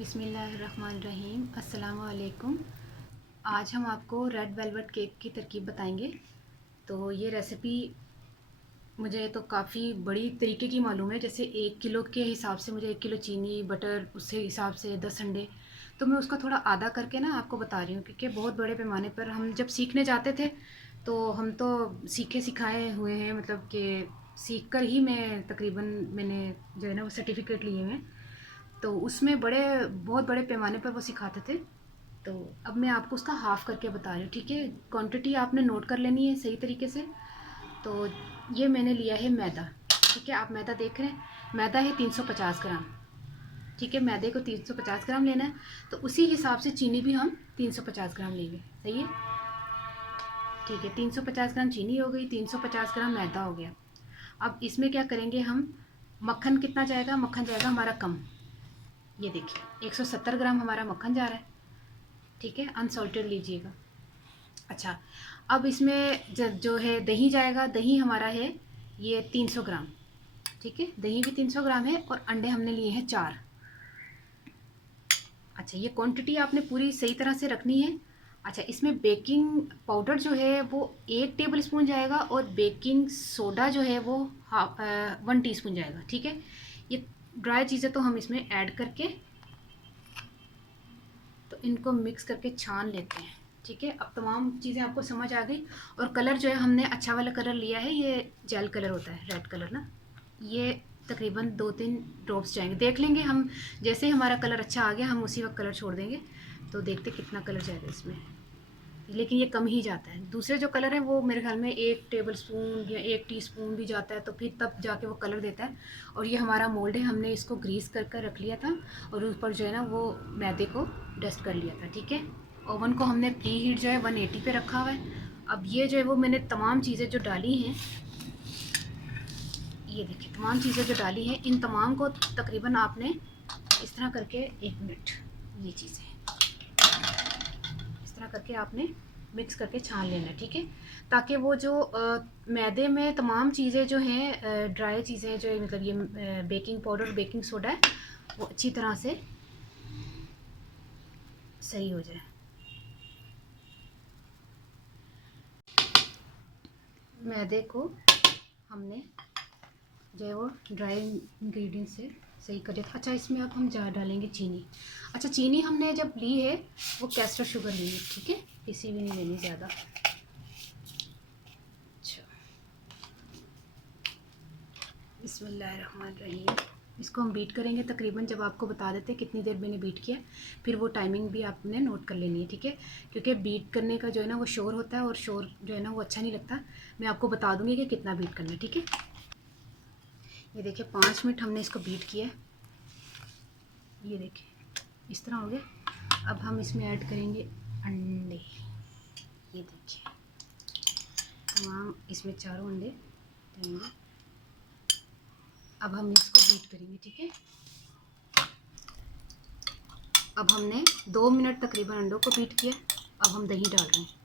बिस्मिल्लाहिर्रहमानिर्रहीम। अस्सलामु अलैकुम। आज हम आपको रेड वेलवेट केक की तरकीब बताएंगे। तो ये रेसिपी मुझे तो काफ़ी बड़ी तरीके की मालूम है। जैसे 1 किलो के हिसाब से मुझे 1 किलो चीनी बटर, उससे हिसाब से 10 अंडे, तो मैं उसका थोड़ा आधा करके ना आपको बता रही हूँ, क्योंकि बहुत बड़े पैमाने पर हम जब सीखने जाते थे तो हम तो सीखे सिखाए हुए हैं, मतलब कि सीख कर ही मैं तकरीबन मैंने जो है ना वो सर्टिफिकेट लिए हैं। तो उसमें बहुत बड़े पैमाने पर वो सिखाते थे। तो अब मैं आपको उसका हाफ़ करके बता रही हूँ, ठीक है। क्वांटिटी आपने नोट कर लेनी है सही तरीके से। तो ये मैंने लिया है मैदा, ठीक है। आप मैदा देख रहे हैं, मैदा है 350 ग्राम, ठीक है। मैदे को 350 ग्राम लेना है, तो उसी हिसाब से चीनी भी हम 350 ग्राम लेंगे, सही है, ठीक है। 350 ग्राम चीनी हो गई, 350 ग्राम मैदा हो गया। अब इसमें क्या करेंगे हम, मक्खन कितना जाएगा, मक्खन जाएगा हमारा कम। ये देखिए 170 ग्राम हमारा मक्खन जा रहा है, ठीक है। अनसॉल्टेड लीजिएगा। अच्छा, अब इसमें जो है दही जाएगा, दही हमारा है ये 300 ग्राम, ठीक है। दही भी 300 ग्राम है, और अंडे हमने लिए हैं 4। अच्छा, ये क्वांटिटी आपने पूरी सही तरह से रखनी है। अच्छा, इसमें बेकिंग पाउडर जो है वो 1 टेबल स्पून जाएगा, और बेकिंग सोडा जो है वो 1 टीस्पून जाएगा, ठीक है। ये ड्राई चीज़ें तो हम इसमें ऐड करके तो इनको मिक्स करके छान लेते हैं, ठीक है। अब तमाम चीज़ें आपको समझ आ गई। और कलर जो है हमने अच्छा वाला कलर लिया है, ये जेल कलर होता है, रेड कलर ना। ये तकरीबन 2-3 ड्रॉप्स जाएंगे, देख लेंगे हम। जैसे ही हमारा कलर अच्छा आ गया हम उसी वक्त कलर छोड़ देंगे। तो देखते कितना कलर जाएगा इसमें, लेकिन ये कम ही जाता है। दूसरे जो कलर है वो मेरे ख्याल में 1 टेबल स्पून या 1 टीस्पून भी जाता है, तो फिर तब जाके वो कलर देता है। और ये हमारा मोल्ड है, हमने इसको ग्रीस कर कर रख लिया था, और ऊपर जो है ना वो मैदे को डस्ट कर लिया था, ठीक है। ओवन को हमने प्री हीट जो है 180 पे रखा हुआ है। अब ये जो है वो मैंने तमाम चीज़ें जो डाली हैं, ये देखिए तमाम चीज़ें जो डाली हैं, इन तमाम को तकरीबन आपने इस तरह करके 1 मिनट, ये चीज़ें इस तरह करके आपने मिक्स करके छान लेना है, ठीक है। ताकि वो जो मैदे में तमाम चीज़ें जो हैं, ड्राई चीज़ें जो मतलब ये बेकिंग पाउडर, बेकिंग सोडा है, वो अच्छी तरह से सही हो जाए। मैदे को हमने जो है वो ड्राई इंग्रेडिएंट से सही कर दिया था। अच्छा, इसमें अब हम डालेंगे चीनी। अच्छा, चीनी हमने जब ली है वो कैस्टर शुगर ली है, ठीक है, किसी भी नहीं लेनी ज़्यादा। अच्छा, बिस्मिल्लाहिर्रहमानिर्रहीम। इसको हम बीट करेंगे तकरीबन, जब आपको बता देते हैं कितनी देर मैंने बीट किया, फिर वो टाइमिंग भी आपने नोट कर लेनी है, ठीक है। क्योंकि बीट करने का जो है ना वो शोर होता है, और शोर जो है ना वो अच्छा नहीं लगता। मैं आपको बता दूँगी कि कितना बीट करना है, ठीक है। ये देखिए 5 मिनट हमने इसको बीट किया है, ये देखिए इस तरह हो गया। अब हम इसमें ऐड करेंगे अंडे, ये देखिए तमाम इसमें चारों अंडे डालेंगे। अब हम इसको बीट करेंगे, ठीक है। अब हमने 2 मिनट तकरीबन अंडों को बीट किया। अब हम दही डाल रहे हैं,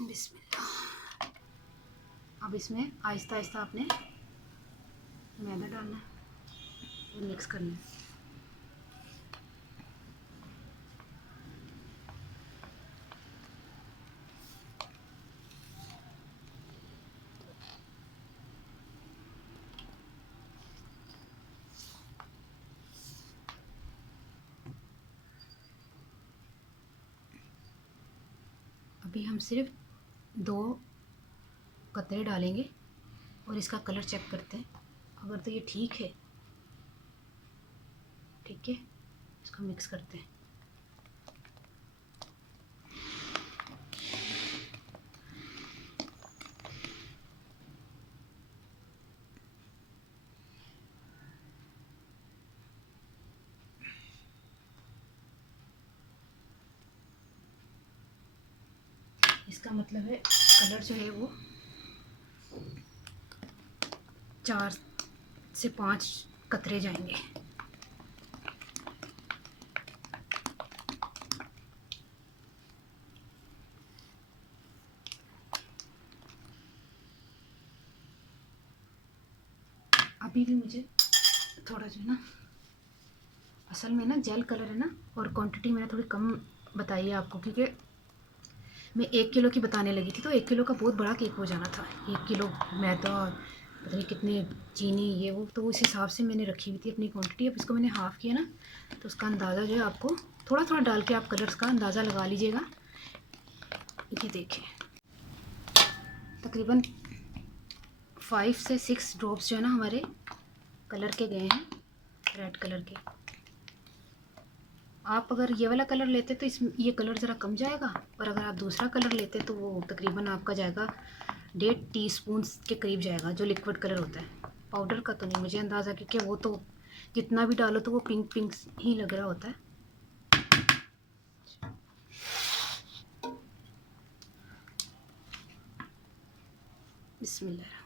बिस्मिल्लाह। अब इसमें आहिस्ता आहिस्ता आपने मैदा डालना है और मिक्स करना है। अभी हम सिर्फ 2 कतरे डालेंगे, और इसका कलर चेक करते हैं। अगर तो ये ठीक है, ठीक है, इसको मिक्स करते हैं। इसका मतलब है कलर जो है वो 4 से 5 कतरे जाएंगे। अभी भी मुझे थोड़ा जो है ना, असल में ना जेल कलर है ना, और क्वांटिटी मैंने थोड़ी कम बताई है आपको, क्योंकि मैं 1 किलो की बताने लगी थी तो 1 किलो का बहुत बड़ा केक हो जाना था। 1 किलो मैदा, पता नहीं कितने चीनी, ये वो, तो उस हिसाब से मैंने रखी हुई थी अपनी क्वांटिटी। अब इसको मैंने हाफ़ किया ना, तो उसका अंदाज़ा जो है आपको थोड़ा थोड़ा डाल के आप कलर्स का अंदाज़ा लगा लीजिएगा। ये देखिए तकरीबन 5 से 6 ड्रॉप्स जो है ना हमारे कलर के गए हैं, रेड कलर के। आप अगर ये वाला कलर लेते तो इसमें ये कलर ज़रा कम जाएगा, और अगर आप दूसरा कलर लेते तो वो तकरीबन आपका जाएगा 1.5 टीस्पून के करीब जाएगा, जो लिक्विड कलर होता है। पाउडर का तो नहीं मुझे अंदाज़ा, क्योंकि वो तो जितना भी डालो तो वो पिंक पिंक ही लग रहा होता है। बिस्मिल्लाहिर्रहमानिर्रहीम।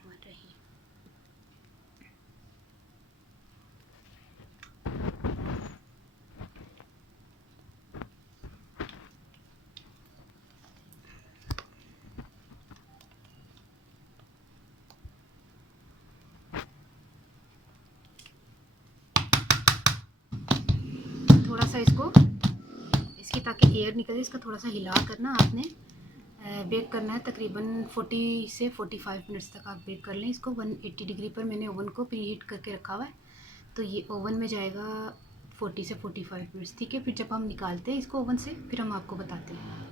थोड़ा सा इसको, इसकी ताकि एयर निकले, इसका थोड़ा सा हिला करना आपने बेक करना है। तकरीबन 40 से 45 मिनट्स तक आप बेक कर लें इसको। 180 डिग्री पर मैंने ओवन को प्री हीट करके रखा हुआ है, तो ये ओवन में जाएगा 40 से 45 मिनट्स, ठीक है। फिर जब हम निकालते हैं इसको ओवन से, फिर हम आपको बताते हैं।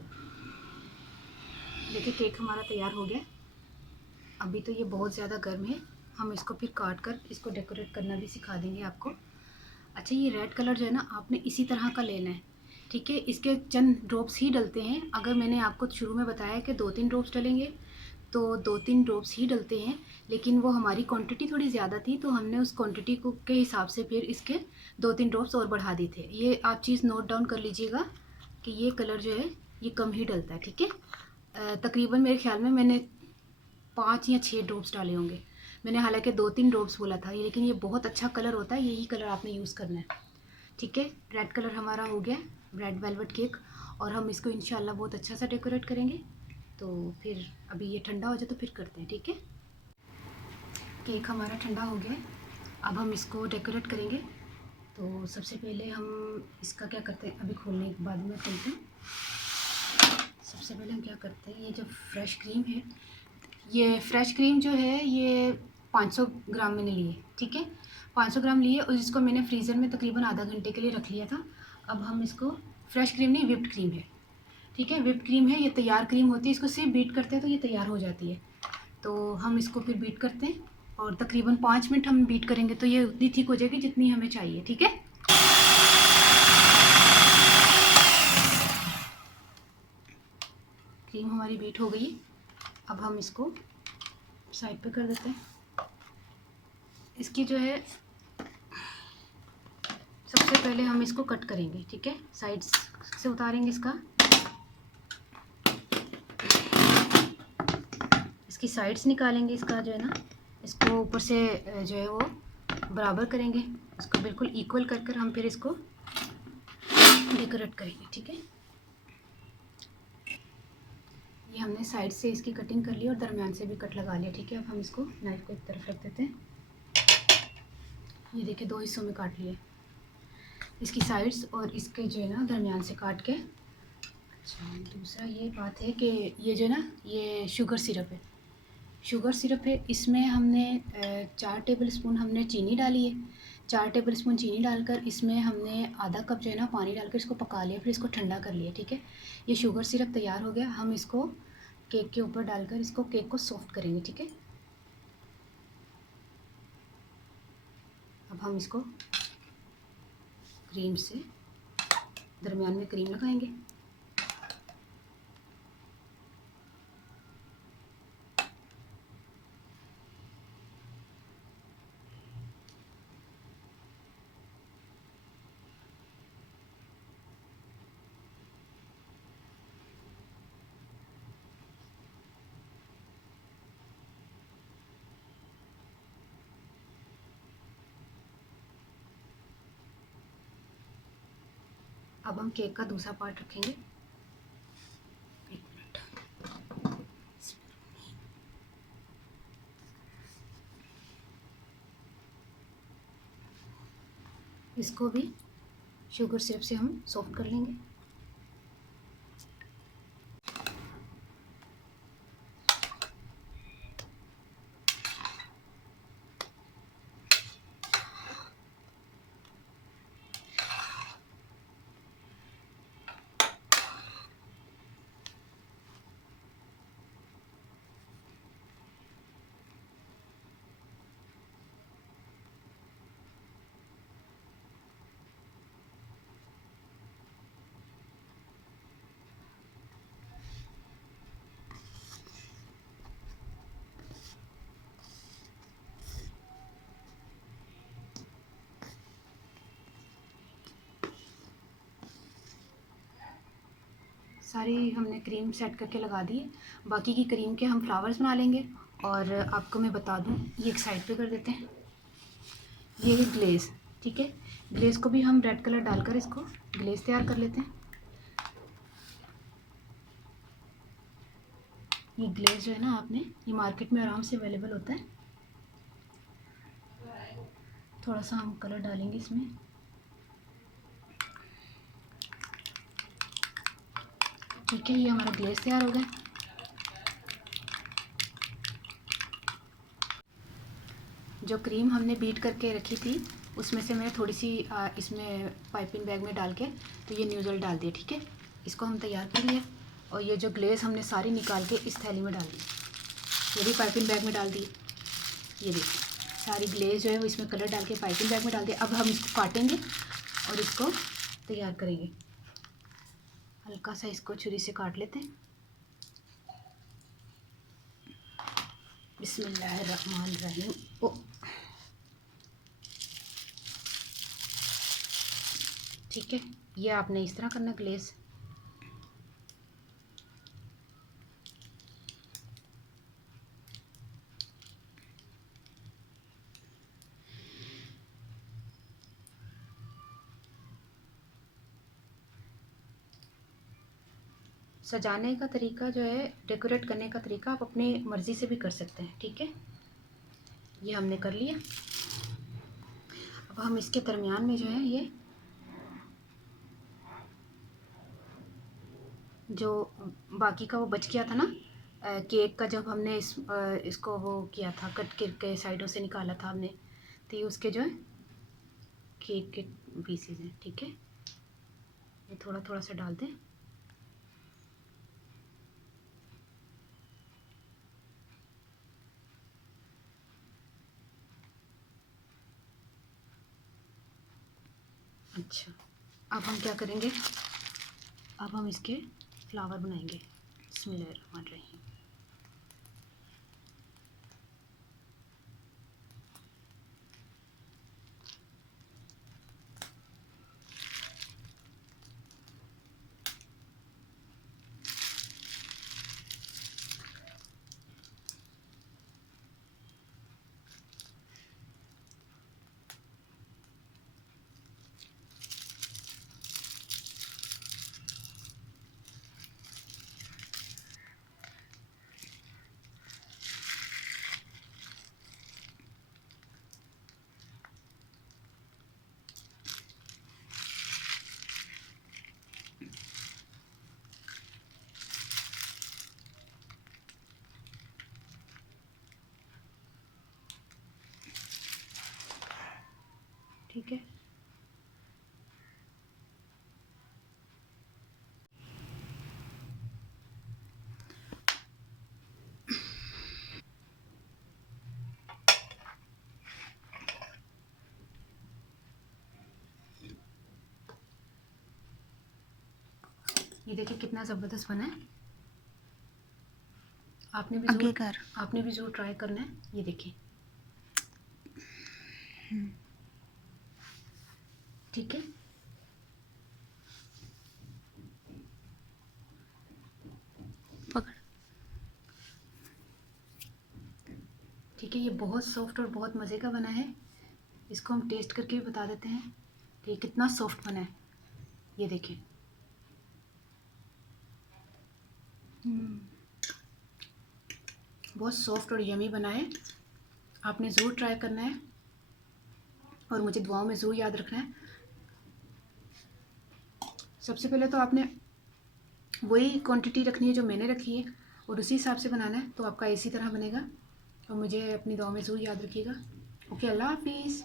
देखिए केक हमारा तैयार हो गया। अभी तो ये बहुत ज़्यादा गर्म है, हम इसको फिर काट कर इसको डेकोरेट करना भी सिखा देंगे आपको। अच्छा, ये रेड कलर जो है ना आपने इसी तरह का लेना है, ठीक है। इसके चंद ड्रॉप्स ही डलते हैं। अगर मैंने आपको शुरू में बताया कि 2-3 ड्रॉप्स डलेंगे, तो 2-3 ड्रॉप्स ही डलते हैं, लेकिन वो हमारी क्वांटिटी थोड़ी ज़्यादा थी, तो हमने उस क्वांटिटी को के हिसाब से फिर इसके 2-3 ड्रॉप्स और बढ़ा दिए थे। ये आप चीज़ नोट डाउन कर लीजिएगा कि ये कलर जो है ये कम ही डलता है, ठीक है। तकरीबन मेरे ख्याल में मैंने 5 या 6 ड्रॉप्स डाले होंगे। मैंने हालांकि 2-3 ड्रॉप्स बोला था, लेकिन ये बहुत अच्छा कलर होता है, यही कलर आपने यूज़ करना है, ठीक है। रेड कलर हमारा हो गया, रेड वेलवेट केक, और हम इसको इंशाल्लाह बहुत अच्छा सा डेकोरेट करेंगे। तो फिर अभी ये ठंडा हो जाए तो फिर करते हैं, ठीक है। केक हमारा ठंडा हो गया है, अब हम इसको डेकोरेट करेंगे। तो सबसे पहले हम इसका क्या करते हैं, अभी खोलने के बाद में खोलते हैं। सबसे पहले हम क्या करते हैं, ये जो फ्रेश क्रीम है, ये फ्रेश क्रीम जो है ये 500 ग्राम मैंने लिए, ठीक है। 500 ग्राम लिए और इसको मैंने फ्रीज़र में तकरीबन आधा घंटे के लिए रख लिया था। अब हम इसको, फ्रेश क्रीम नहीं, व्हिप्ड क्रीम है, ठीक है। व्हिप्ड क्रीम है, ये तैयार क्रीम होती है, इसको सिर्फ बीट करते हैं तो ये तैयार हो जाती है। तो हम इसको फिर बीट करते हैं, और तकरीबन 5 मिनट हम बीट करेंगे, तो ये उतनी थिक हो जाएगी जितनी हमें चाहिए, ठीक है। क्रीम हमारी बीट हो गई, अब हम इसको साइड पे कर देते हैं। इसकी जो है सबसे पहले हम इसको कट करेंगे, ठीक है, साइड्स से उतारेंगे इसका, इसकी साइड्स निकालेंगे, इसका जो है ना, इसको ऊपर से जो है वो बराबर करेंगे, इसको बिल्कुल इक्वल कर कर हम फिर इसको डेकोरेट करेंगे, ठीक है। ये हमने साइड से इसकी कटिंग कर ली और दरमियान से भी कट लगा लिया, ठीक है। अब हम इसको नाइफ को एक तरफ रख देते हैं। ये देखिए 2 हिस्सों में काट लिए, इसकी साइड्स और इसके जो है ना दरमियान से काट के। अच्छा, दूसरा ये बात है कि ये जो है ना, ये शुगर सिरप है, शुगर सिरप है, इसमें हमने 4 टेबल स्पून हमने चीनी डाली है। 4 टेबल स्पून चीनी डालकर इसमें हमने आधा कप जो है ना पानी डालकर इसको पका लिया, फिर इसको ठंडा कर लिया, ठीक है। ये शुगर सिरप तैयार हो गया, हम इसको केक के ऊपर डालकर इसको केक को सॉफ्ट करेंगे, ठीक है। अब हम इसको क्रीम से दरमियान में क्रीम लगाएंगे। अब हम केक का दूसरा पार्ट रखेंगे। एक मिनट, इसको भी शुगर सिरप से हम सॉफ्ट कर लेंगे। सारी हमने क्रीम सेट करके लगा दी है। बाकी की क्रीम के हम फ्लावर्स बना लेंगे। और आपको मैं बता दूं, ये एक साइड पे कर देते हैं। ये है ग्लेज़, ठीक है। ग्लेज़ को भी हम रेड कलर डालकर इसको ग्लेज़ तैयार कर लेते हैं। ये ग्लेज़ जो है ना, आपने ये मार्केट में आराम से अवेलेबल होता है। थोड़ा सा हम कलर डालेंगे इसमें। ठीक है, ये हमारा ग्लेज़ तैयार हो गया। जो क्रीम हमने बीट करके रखी थी उसमें से मैंने थोड़ी सी इसमें पाइपिंग बैग में डाल के तो ये न्यूज़ल डाल दिया, ठीक है। इसको हम तैयार कर लिया। और ये जो ग्लेज़ हमने सारी निकाल के इस थैली में डाल दी, ये भी पाइपिंग बैग में डाल दी। ये देखिए सारी ग्लेज़ जो है वो इसमें कलर डाल के पाइपिंग बैग में डाल दिया। अब हम इसको काटेंगे और इसको तैयार करेंगे। हल्का सा इसको छुरी से काट लेते हैं। बिस्मिल्लाहिर्रहमानिर्रहीम। ओ, ठीक है, ये आपने इस तरह करना ग्लेज़। सजाने का तरीका जो है, डेकोरेट करने का तरीका आप अपनी मर्ज़ी से भी कर सकते हैं, ठीक है। ये हमने कर लिया। अब हम इसके दरमियान में जो है ये जो बाकी का वो बच गया था ना केक का, जब हमने इसको वो किया था, कट करके साइडों से निकाला था हमने, तो ये उसके जो है केक के पीसेज हैं, ठीक है। ये थोड़ा थोड़ा सा डाल दें। अच्छा, अब हम क्या करेंगे, अब हम इसके फ्लावर बनाएंगे। बिस्मिल्लाहिर्रहमानिर्रहीम। ठीक है, ये देखिए कितना ज़बरदस्त बना है। आपने भी आगे ज़रूर कर। आपने भी ज़रूर ट्राई करना है। ये देखिए, ठीक है। पकड़। ठीक है, ये बहुत सॉफ्ट और बहुत मज़े का बना है। इसको हम टेस्ट करके भी बता देते हैं कि ये कितना सॉफ्ट बना है। ये देखिए, बहुत सॉफ्ट और यमी बना है। आपने ज़रूर ट्राई करना है और मुझे दुआओं में ज़रूर याद रखना है। सबसे पहले तो आपने वही क्वांटिटी रखनी है जो मैंने रखी है और उसी हिसाब से बनाना है, तो आपका इसी तरह बनेगा। और मुझे अपनी दुआओं में ज़रूर याद रखिएगा। ओके, अल्लाह हाफिज़।